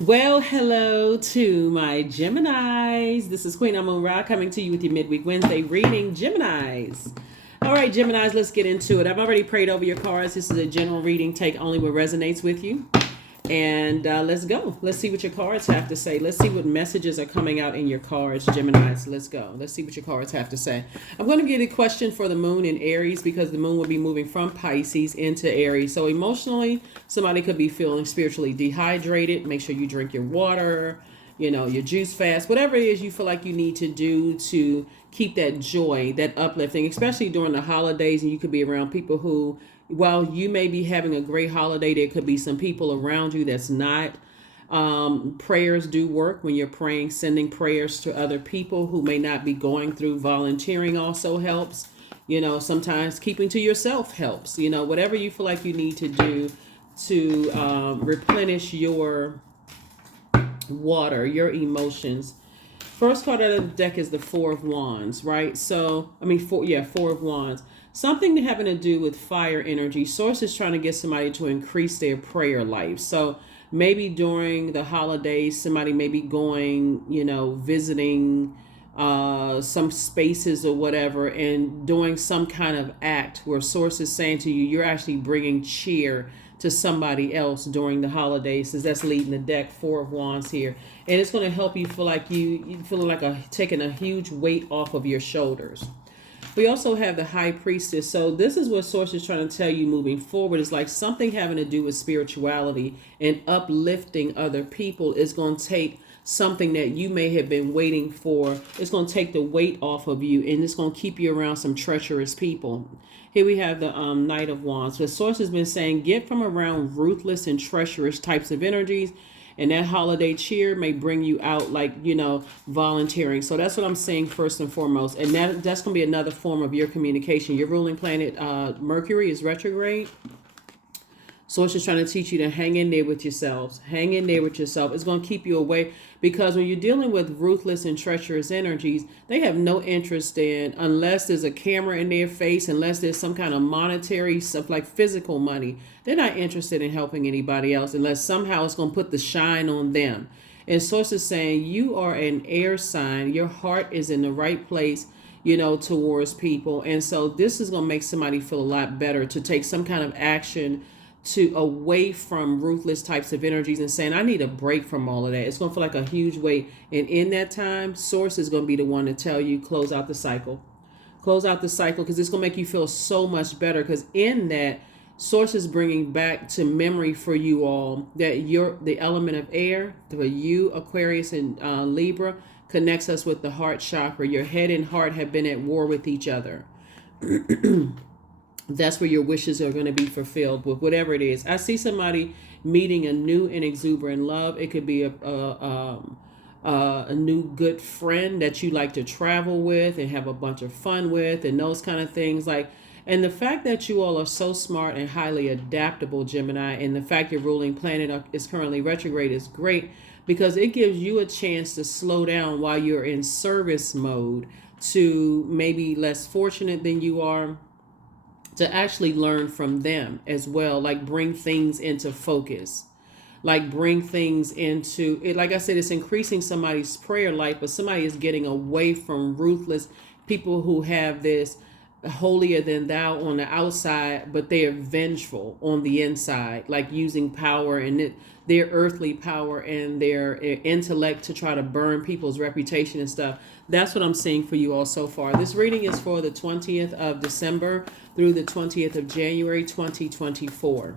Well, hello to my Geminis. This is Queen Amun Ra coming to you with your midweek Wednesday reading, Geminis. All right, Geminis, let's get into it. I've already prayed over your cards. This is a general reading. Take only what resonates with you. And let's go. Let's see what your cards have to say. Let's see what messages are coming out in your cards, Geminis. Let's go. Let's see what your cards have to say. I'm going to get a question for the moon in Aries because the moon will be moving from Pisces into Aries. So emotionally, somebody could be feeling spiritually dehydrated. Make sure you drink your water, your juice fast, whatever it is you feel like you need to do to keep that joy, that uplifting, especially during the holidays. And you could be around people who, while you may be having a great holiday, there could be some people around you that's not. Prayers do work when you're praying. Sending prayers to other people who may not be going through. Volunteering also helps. Sometimes keeping to yourself helps. Whatever you feel like you need to do to replenish your water, your emotions. First card out of the deck is the Four of Wands, right? Four of Wands. Something having to do with fire energy. Source is trying to get somebody to increase their prayer life. So maybe during the holidays, somebody may be going, visiting some spaces or whatever and doing some kind of act where Source is saying to you, you're actually bringing cheer to somebody else during the holidays, since that's leading the deck. Four of Wands here, and it's going to help you feel like you feeling like taking a huge weight off of your shoulders. We also have the High Priestess. So this is what Source is trying to tell you moving forward. It's like something having to do with spirituality and uplifting other people is going to take something that you may have been waiting for. It's going to take the weight off of you, and it's going to keep you around some treacherous people. Here we have the Knight of Wands. The Source has been saying, get from around ruthless and treacherous types of energies. And that holiday cheer may bring you out, like, volunteering. So that's what I'm saying first and foremost. And that's going to be another form of your communication. Your ruling planet, Mercury, is retrograde. So it's just trying to teach you to hang in there with yourselves. Hang in there with yourself. It's going to keep you away, because when you're dealing with ruthless and treacherous energies, they have no interest in, unless there's a camera in their face, unless there's some kind of monetary stuff like physical money. They're not interested in helping anybody else unless somehow it's going to put the shine on them. And Source is saying you are an air sign. Your heart is in the right place, towards people. And so this is going to make somebody feel a lot better to take some kind of action to away from ruthless types of energies and saying, I need a break from all of that. It's going to feel like a huge weight. And in that time, Source is going to be the one to tell you, close out the cycle. Close out the cycle, because it's going to make you feel so much better. Because in that, Source is bringing back to memory for you all that you're the element of air, for you, Aquarius and Libra, connects us with the heart chakra. Your head and heart have been at war with each other. That's where your wishes are going to be fulfilled with whatever it is. I see somebody meeting a new and exuberant love. It could be a new good friend that you like to travel with and have a bunch of fun with, and those kind of things. And the fact that you all are so smart and highly adaptable, Gemini, and the fact your ruling planet is currently retrograde is great, because it gives you a chance to slow down while you're in service mode to maybe less fortunate than you are, to actually learn from them as well. Like, bring things into focus, like bring things into it. Like I said, it's increasing somebody's prayer life, but somebody is getting away from ruthless people who have this holier than thou on the outside, but they are vengeful on the inside, like using power and their earthly power and their intellect to try to burn people's reputation and stuff. That's what I'm seeing for you all so far. This reading is for the 20th of December through the 20th of January 2024.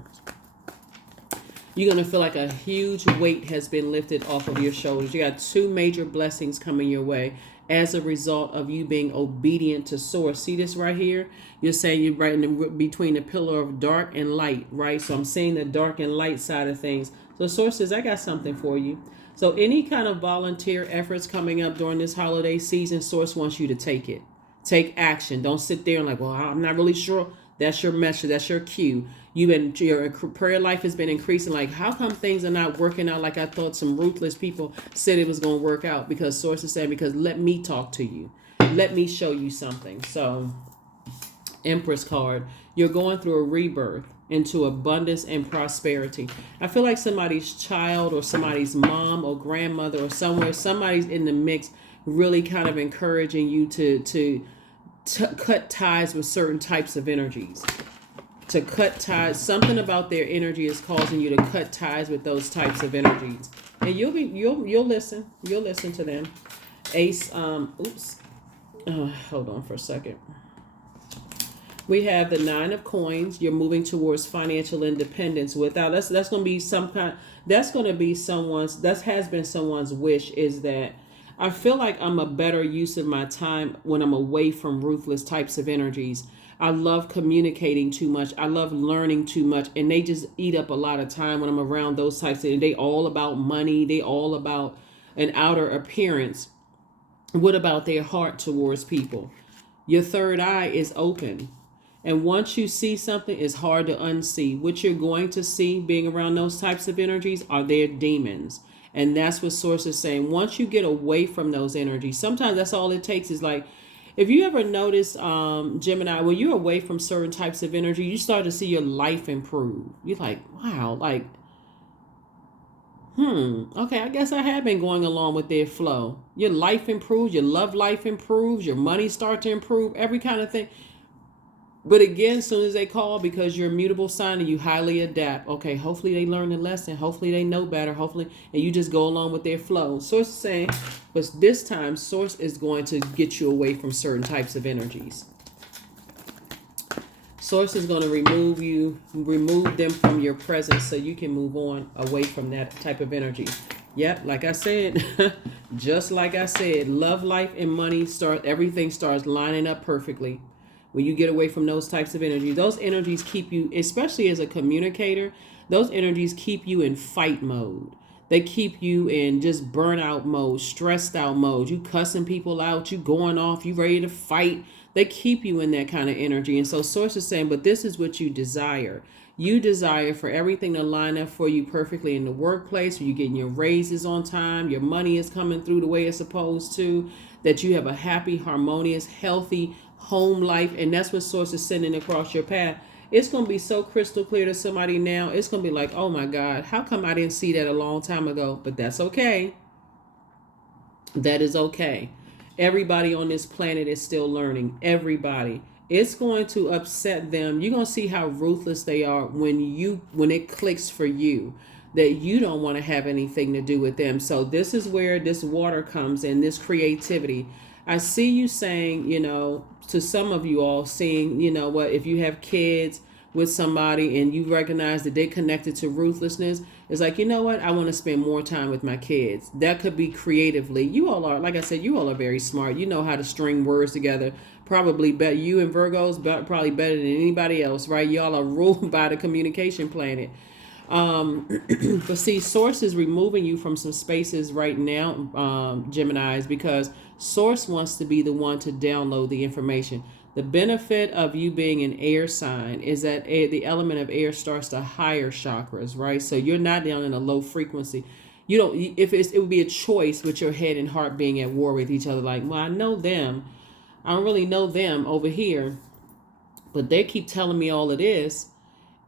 You're going to feel like a huge weight has been lifted off of your shoulders. You got two major blessings coming your way as a result of you being obedient to Source. See this right here? You're saying you're right in between the pillar of dark and light, right? So I'm seeing the dark and light side of things. So Source says, I got something for you. So any kind of volunteer efforts coming up during this holiday season, Source wants you to take it. Take action. Don't sit there and like, well, I'm not really sure. That's your message. That's your cue. Your prayer life has been increasing. Like, how come things are not working out like I thought some ruthless people said it was going to work out? Because Source is saying, because let me talk to you. Let me show you something. So, Empress card. You're going through a rebirth. into abundance and prosperity. I feel like somebody's child or somebody's mom or grandmother or somebody's in the mix, really kind of encouraging you to cut ties with certain types of energies. To cut ties, something about their energy is causing you to cut ties with those types of energies, and you'll listen to them. Ace, hold on for a second. We have the 9 of coins. You're moving towards financial independence without that's going to be some kind, that's going to be someone's, that has been someone's wish, is that I feel like I'm a better use of my time when I'm away from ruthless types of energies. I love communicating too much. I love learning too much, and they just eat up a lot of time when I'm around those types of, they all about money. They all about an outer appearance. What about their heart towards people? Your third eye is open. And once you see something, it's hard to unsee. What you're going to see being around those types of energies are their demons. And that's what Source is saying. Once you get away from those energies, sometimes that's all it takes is like, if you ever notice, Gemini, when you're away from certain types of energy, you start to see your life improve. You're like, wow, like, okay, I guess I have been going along with their flow. Your life improves, your love life improves, your money starts to improve, every kind of thing. But again, as soon as they call, because you're a mutable sign and you highly adapt, okay, hopefully they learn the lesson. Hopefully they know better. Hopefully, and you just go along with their flow. Source is saying, but this time, Source is going to get you away from certain types of energies. Source is going to remove them from your presence so you can move on away from that type of energy. Yep, like I said, just like I said, love, life, and money everything starts lining up perfectly. When you get away from those types of energies, those energies keep you, especially as a communicator, those energies keep you in fight mode. They keep you in just burnout mode, stressed out mode. You cussing people out, you going off, you ready to fight. They keep you in that kind of energy. And so Source is saying, but this is what you desire. You desire for everything to line up for you perfectly in the workplace, where you're getting your raises on time, your money is coming through the way it's supposed to, that you have a happy, harmonious, healthy home life. And that's what Source is sending across your path. It's going to be so crystal clear to somebody now. It's going to be like, oh my God, how come I didn't see that a long time ago? But that's okay. That is okay. Everybody on this planet is still learning. Everybody. It's going to upset them. You're going to see how ruthless they are when it clicks for you, that you don't want to have anything to do with them. So this is where this water comes in, this creativity. I see you saying, to some of you all, saying, what, if you have kids with somebody and you recognize that they're connected to ruthlessness, it's like, what, I want to spend more time with my kids. That could be creatively. You all are, like I said, you all are very smart. You know how to string words together. Probably better, you and Virgos, probably better than anybody else, right? Y'all are ruled by the communication planet. But see, Source is removing you from some spaces right now, Geminis, because Source wants to be the one to download the information. The benefit of you being an air sign is that the element of air starts to higher chakras, right? So you're not down in a low frequency. You don't, it would be a choice with your head and heart being at war with each other. Like, well, I know them. I don't really know them over here, but they keep telling me all of this.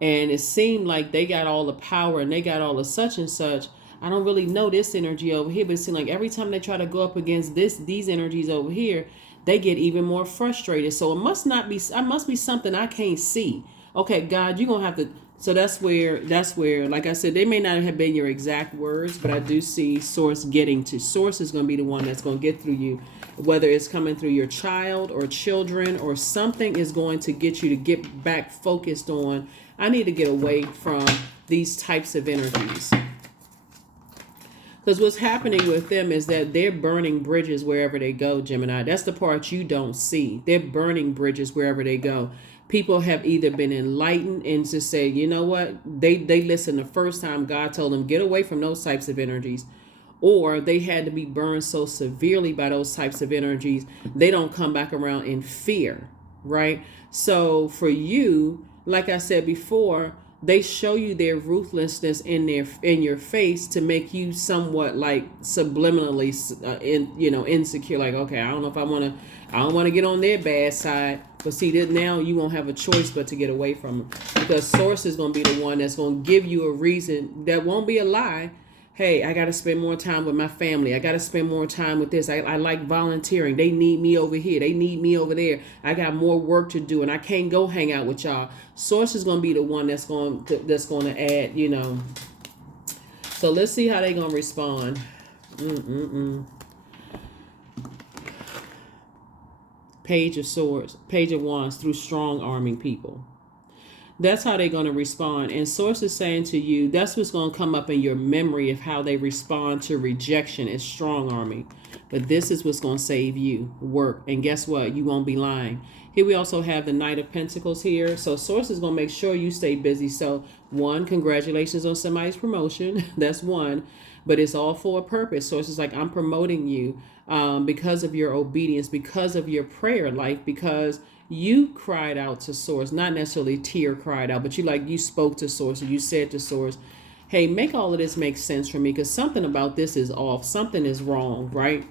And it seemed like they got all the power and they got all the such and such. I don't really know this energy over here, but it seems like every time they try to go up against these energies over here, they get even more frustrated. So it must be something I can't see. Okay, God, you're going to have to. So that's where, like I said, they may not have been your exact words, but I do see Source getting to. Source is going to be the one that's going to get through you, whether it's coming through your child or children, or something is going to get you to get back focused on, I need to get away from these types of energies. Because what's happening with them is that they're burning bridges wherever they go, Gemini. That's the part you don't see. They're burning bridges wherever they go. People have either been enlightened and to say, you know what, they listened the first time God told them, get away from those types of energies. Or they had to be burned so severely by those types of energies, they don't come back around in fear, right? So for you, like I said before, they show you their ruthlessness in your face to make you somewhat like subliminally insecure. Like, okay, I don't know if I don't want to get on their bad side. But see, that now you won't have a choice but to get away from them, because source is going to be the one that's going to give you a reason that won't be a lie. Hey, I got to spend more time with my family. I got to spend more time with this. I like volunteering. They need me over here. They need me over there. I got more work to do, and I can't go hang out with y'all. Source is going to be the one that's going to add, So let's see how they're going to respond. Page of Swords, Page of Wands, through strong arming people. That's how they're going to respond. And Source is saying to you, that's what's going to come up in your memory of how they respond to rejection and strong arming. But this is what's going to save you, work. And guess what? You won't be lying. Here we also have the Knight of Pentacles here. So Source is going to make sure you stay busy. So one, congratulations on somebody's promotion. That's one. But it's all for a purpose. Source is like, I'm promoting you because of your obedience, because of your prayer life, because you cried out to Source, not necessarily tear cried out, but you spoke to Source, and you said to Source, hey, make all of this make sense for me, because something about this is off. Something is wrong, right?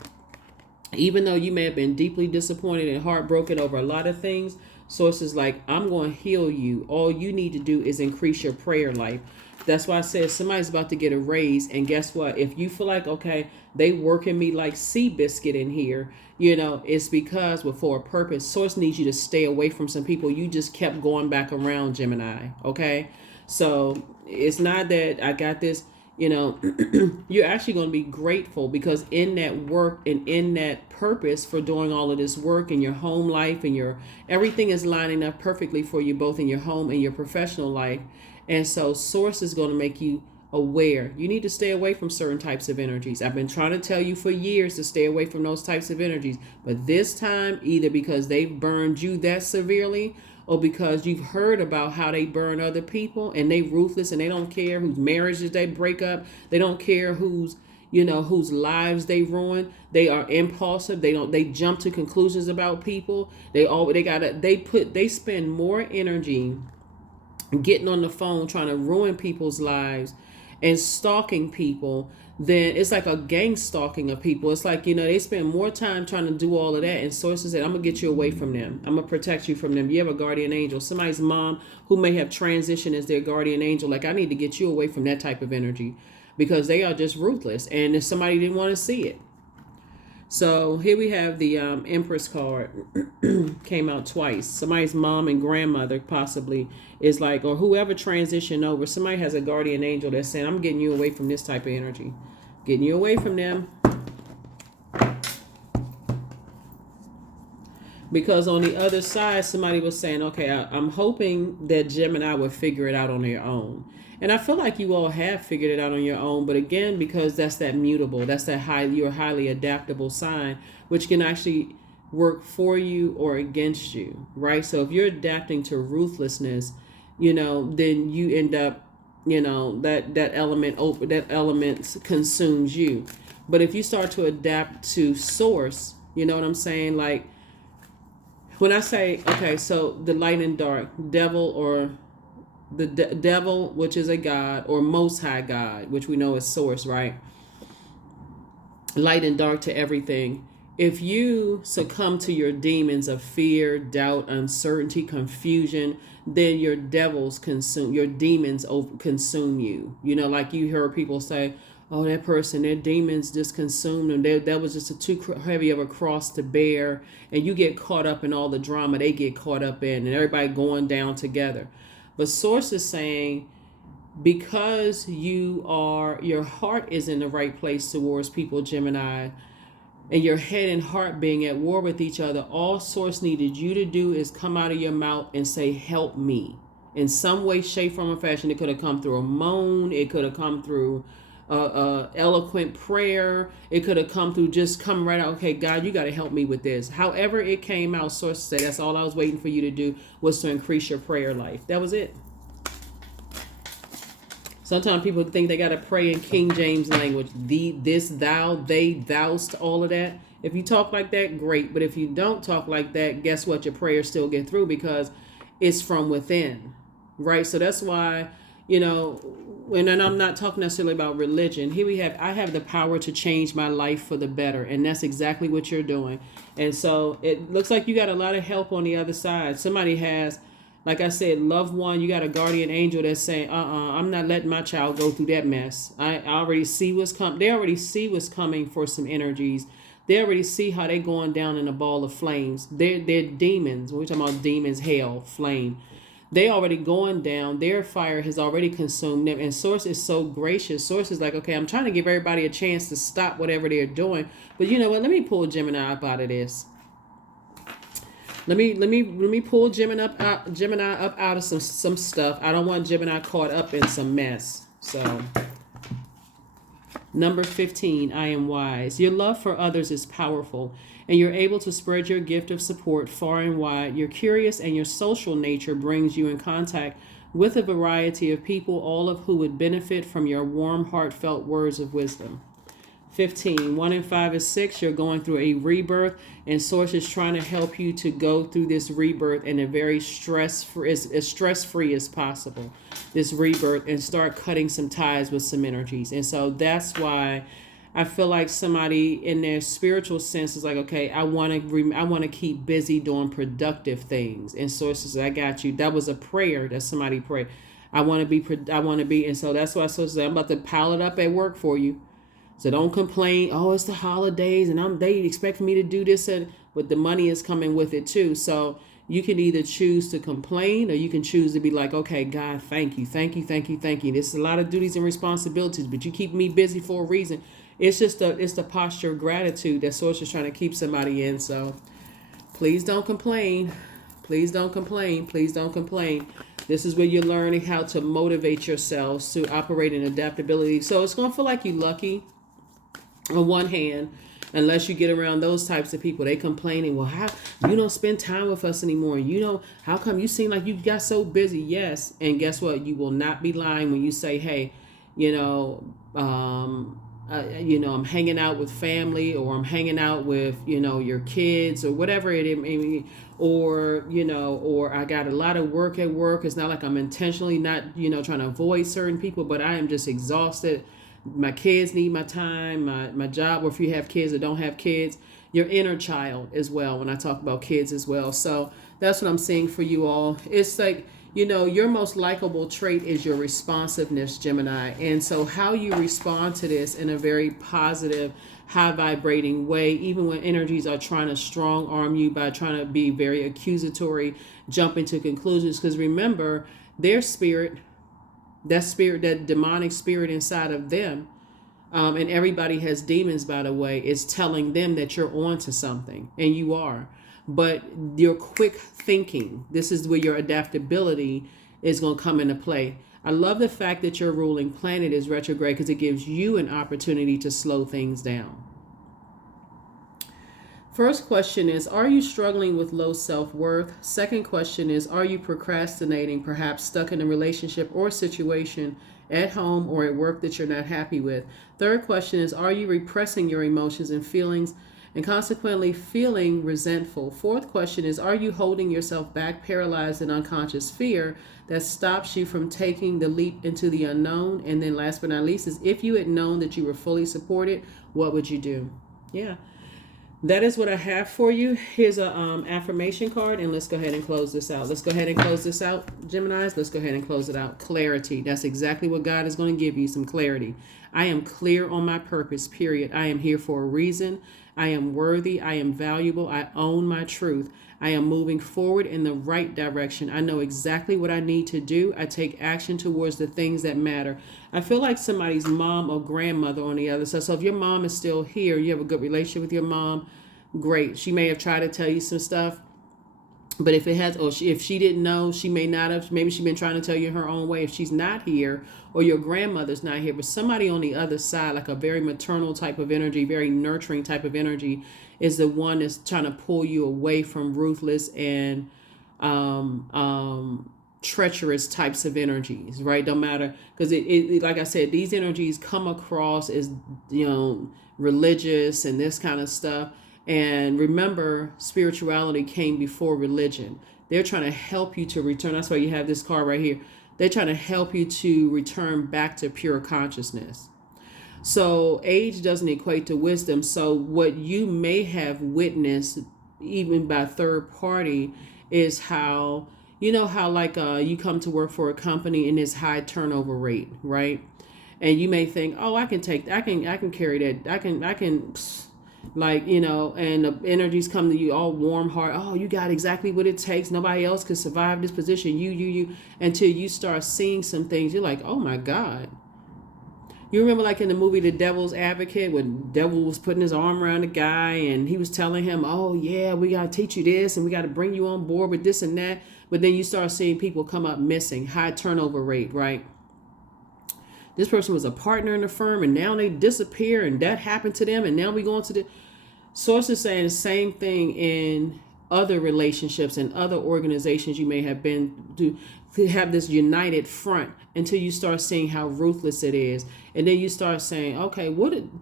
Even though you may have been deeply disappointed and heartbroken over a lot of things, Source is like, I'm going to heal you. All you need to do is increase your prayer life. That's why I said somebody's about to get a raise. And guess what? If you feel like, okay, they working me like Seabiscuit in here, it's because for a purpose. Source needs you to stay away from some people you just kept going back around, Gemini. Okay. So it's not that I got this, you're actually going to be grateful, because in that work and in that purpose for doing all of this work in your home life and everything is lining up perfectly for you, both in your home and your professional life. And so Source is going to make you aware. You need to stay away from certain types of energies. I've been trying to tell you for years to stay away from those types of energies. But this time, either because they've burned you that severely, or because you've heard about how they burn other people and they ruthless and they don't care whose marriages they break up. They don't care whose lives they ruin. They are impulsive. They jump to conclusions about people. They spend more energy getting on the phone trying to ruin people's lives and stalking people, then it's like a gang stalking of people. It's like, they spend more time trying to do all of that. And Sources said, I'm going to get you away from them. I'm going to protect you from them. You have a guardian angel, somebody's mom who may have transitioned as their guardian angel. Like, I need to get you away from that type of energy, because they are just ruthless. And if somebody didn't want to see it. So here we have the Empress card. Came out twice. Somebody's mom and grandmother possibly is like, or whoever transitioned over, somebody has a guardian angel that's saying, I'm getting you away from this type of energy. Getting you away from them. Because on the other side, somebody was saying, okay, I'm hoping that Gemini would figure it out on their own. And I feel like you all have figured it out on your own. But again, because that's that mutable, that's that you're highly adaptable sign, which can actually work for you or against you, right? So if you're adapting to ruthlessness, then you end up, that element consumes you. But if you start to adapt to Source, you know what I'm saying? Like, when I say, okay, so the light and dark, devil, or the devil, which is a God, or most high God, which we know is Source, right? Light and dark to everything. If you succumb to your demons of fear, doubt, uncertainty, confusion, then your devils consume, your demons consume you. Like you heard people say, oh, that person, their demons just consumed them. That was just too heavy of a cross to bear. And you get caught up in all the drama they get caught up in, and everybody going down together. But Source is saying, because your heart is in the right place towards people, Gemini, and your head and heart being at war with each other, all Source needed you to do is come out of your mouth and say, help me. In some way, shape, form, or fashion. It could have come through a moan. It could have come through eloquent prayer. It could have come through just come right out. Okay, God, you got to help me with this. However it came out, Source said, that's all I was waiting for you to do, was to increase your prayer life. That was it. Sometimes people think they got to pray in King James language. This, thou, they, thou'st, all of that. If you talk like that, great. But if you don't talk like that, guess what? Your prayers still get through, because it's from within, right? So that's why, and then I'm not talking necessarily about religion. Here we have, I have the power to change my life for the better. And that's exactly what you're doing. And so it looks like you got a lot of help on the other side. Somebody has, like I said, loved one, you got a guardian angel that's saying, I'm not letting my child go through that mess. I already see what's coming. They already see what's coming for some energies. They already see how they going down in a ball of flames. They're demons. We're talking about demons, hell, flame. They already going down. Their fire has already consumed them. And Source is so gracious. Source is like, okay, I'm trying to give everybody a chance to stop whatever they're doing. But you know what? Let me pull Gemini up out of this. Let me pull Gemini up out of some stuff. I don't want Gemini caught up in some mess. So number 15, I am wise. Your love for others is powerful, and you're able to spread your gift of support far and wide. You're curious, and your social nature brings you in contact with a variety of people, all of who would benefit from your warm, heartfelt words of wisdom. 15, 1 and 5 is 6. You're going through a rebirth, and Source is trying to help you to go through this rebirth in a very stress-free, as stress-free as possible. This rebirth, and start cutting some ties with some energies. And so that's why I feel like somebody in their spiritual sense is like, okay, I want to keep busy doing productive things. And Source says, I got you. That was a prayer that somebody prayed. I want to be, and so that's why Source says, I'm about to pile it up at work for you. So don't complain. Oh, it's the holidays and they expect me to do this, but the money is coming with it too. So you can either choose to complain, or you can choose to be like, okay, God, thank you, thank you, thank you, thank you. This is a lot of duties and responsibilities, but you keep me busy for a reason. It's just it's the posture of gratitude that Source is trying to keep somebody in. So please don't complain. Please don't complain. Please don't complain. This is where you're learning how to motivate yourselves to operate in adaptability. So it's going to feel like you're lucky on one hand, unless you get around those types of people. They complaining, well, how you don't spend time with us anymore? You know, how come you seem like you got so busy? Yes. And guess what? You will not be lying when you say, hey, I'm hanging out with family, or I'm hanging out with, your kids, or whatever it is, or I got a lot of work at work. It's not like I'm intentionally not, trying to avoid certain people, but I am just exhausted. My kids need my time, my job, or if you have kids or don't have kids, your inner child as well, when I talk about kids as well. So that's what I'm seeing for you all. It's like, your most likable trait is your responsiveness, Gemini. And so how you respond to this in a very positive, high vibrating way, even when energies are trying to strong arm you by trying to be very accusatory, jumping to conclusions. Because remember, their spirit, that demonic spirit inside of them, and everybody has demons, by the way, is telling them that you're on to something, and you are. But your quick thinking, this is where your adaptability is going to come into play. I love the fact that your ruling planet is retrograde, because it gives you an opportunity to slow things down. First question is, are you struggling with low self-worth? Second question is, are you procrastinating, perhaps stuck in a relationship or situation at home or at work that you're not happy with? Third question is, are you repressing your emotions and feelings and consequently feeling resentful? Fourth question is, are you holding yourself back, paralyzed in unconscious fear that stops you from taking the leap into the unknown? And then last but not least is, if you had known that you were fully supported, what would you do? Yeah. That is what I have for you. Here's a affirmation card, and let's go ahead and close this out. Let's go ahead and close this out, Geminis. Let's go ahead and close it out. Clarity. That's exactly what God is going to give you, some clarity. I am clear on my purpose, period. I am here for a reason. I am worthy. I am valuable. I own my truth. I am moving forward in the right direction. I know exactly what I need to do. I take action towards the things that matter. I feel like somebody's mom or grandmother on the other side. So if your mom is still here, you have a good relationship with your mom, great. She may have tried to tell you some stuff, but if it has, or if she didn't know, she may not have. Maybe she's been trying to tell you her own way. If she's not here, or your grandmother's not here, but somebody on the other side, like a very maternal type of energy, very nurturing type of energy, is the one that's trying to pull you away from ruthless and treacherous types of energies, right? Don't matter, because it like I said, these energies come across as religious and this kind of stuff. And remember, spirituality came before religion. They're trying to help you to return. That's why you have this card right here. They're trying to help you to return back to pure consciousness. So age doesn't equate to wisdom. So what you may have witnessed, even by third party, is how, how like you come to work for a company and there's high turnover rate, right? And you may think, oh, I can carry that. I can like, and the energies come to you all warm heart. Oh, you got exactly what it takes. Nobody else could survive this position. You, until you start seeing some things. You're like, oh my God. You remember like in the movie The Devil's Advocate, when the devil was putting his arm around the guy and he was telling him, oh yeah, we got to teach you this and we got to bring you on board with this and that. But then you start seeing people come up missing, high turnover rate, right? This person was a partner in the firm and now they disappear and that happened to them. And now we go into the sources saying the same thing in other relationships and other organizations you may have been to have this united front until you start seeing how ruthless it is. And then you start saying, okay,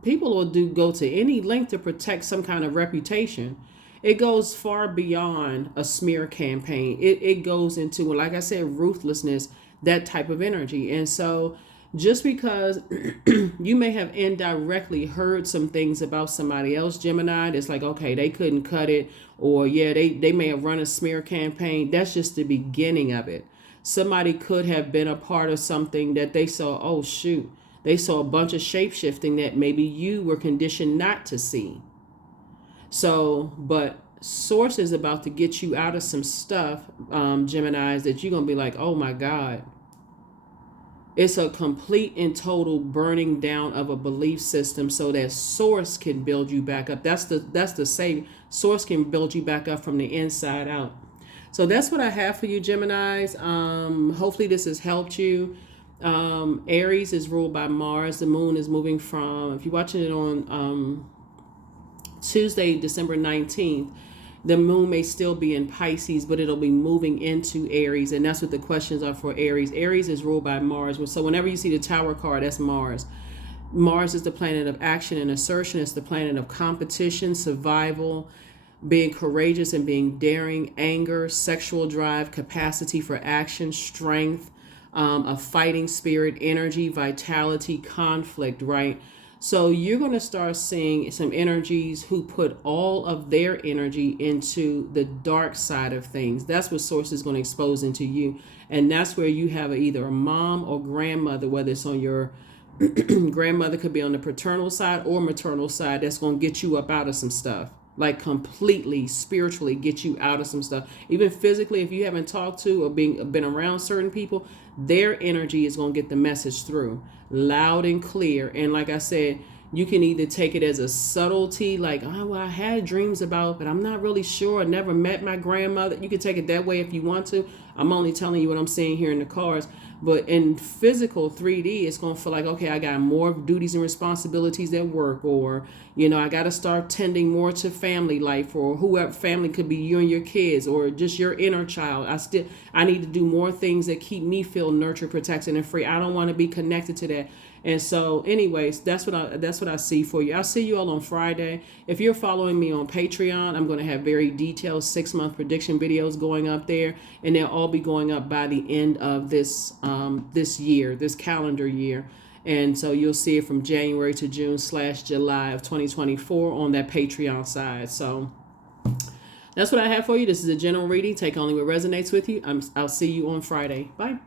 people will go to any length to protect some kind of reputation. It goes far beyond a smear campaign. It goes into, like I said, ruthlessness, that type of energy. And so just because you may have indirectly heard some things about somebody else, Gemini, that's like, okay, they couldn't cut it, or yeah, they may have run a smear campaign. That's just the beginning of it. Somebody could have been a part of something that they saw, oh shoot, they saw a bunch of shape-shifting that maybe you were conditioned not to see. So, but source is about to get you out of some stuff, Geminis, that you're going to be like, oh my God. It's a complete and total burning down of a belief system so that source can build you back up. That's the same. Source can build you back up from the inside out. So that's what I have for you, Geminis. Hopefully this has helped you. Aries is ruled by Mars. The moon is moving from, if you're watching it on Tuesday, December 19th, the moon may still be in Pisces, but it'll be moving into Aries. And that's what the questions are for Aries. Aries is ruled by Mars. So whenever you see the Tower card, that's Mars. Mars is the planet of action and assertion. It's the planet of competition, survival, being courageous and being daring, anger, sexual drive, capacity for action, strength, a fighting spirit, energy, vitality, conflict, right? So you're going to start seeing some energies who put all of their energy into the dark side of things. That's what source is going to expose into you. And that's where you have either a mom or grandmother, whether it's on your grandmother, could be on the paternal side or maternal side, that's going to get you up out of some stuff. Like completely spiritually get you out of some stuff. Even physically, if you haven't talked to or been around certain people, their energy is going to get the message through loud and clear. And like I said, you can either take it as a subtlety, like, oh, well, I had dreams about, but I'm not really sure. I never met my grandmother. You can take it that way if you want to. I'm only telling you what I'm seeing here in the cards. But in physical 3D, it's going to feel like, okay, I got more duties and responsibilities at work, or, I got to start tending more to family life, or whoever family could be you and your kids, or just your inner child. I need to do more things that keep me feel nurtured, protected, and free. I don't want to be connected to that. And so anyways, that's what I see for you. I'll see you all on Friday. If you're following me on Patreon, I'm going to have very detailed 6-month prediction videos going up there, and they'll all be going up by the end of this year, this calendar year. And so you'll see it from January to June/July of 2024 on that Patreon side. So that's what I have for you. This is a general reading. Take only what resonates with you. I'll see you on Friday. Bye.